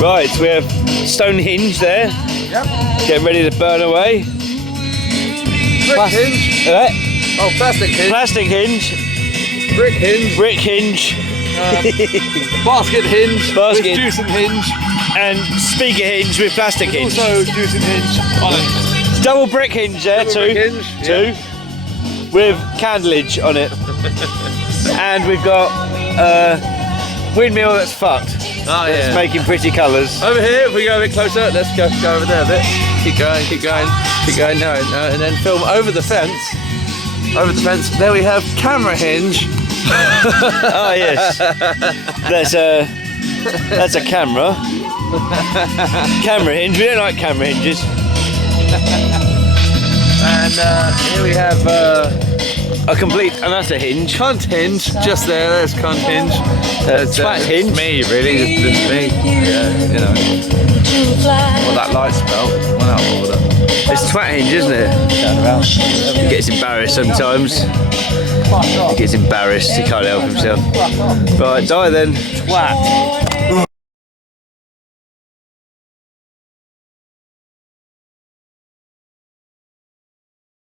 Right, we have stone hinge there. Yep. Getting ready to burn away. Brick hinge. Oh, plastic hinge. Plastic hinge. Brick hinge. Brick hinge. Basket hinge. Basket. With juice and hinge. And speaker hinge with plastic hinge. Also juice and hinge on it. Double brick hinge there, Double two. brick hinge, Two. With candleage on it. And we've got a windmill that's fucked. Oh, It's yeah. making pretty colours. Over here, if we go a bit closer, let's go over there a bit. Keep going, keep going, keep going. No, and then film over the fence. Over the fence. There we have camera hinge. Oh yes, that's a camera. Camera hinge. We don't like camera hinges. And here we have A complete and utter hinge. cunt hinge. Just there. There's cunt hinge. Twat hinge. Me, really. Just me. Yeah, you know. Well, that light spell went out of order. It's twat hinge, isn't it? Turn around. He gets embarrassed sometimes. He gets embarrassed. He can't help himself. Right, die then. Twat.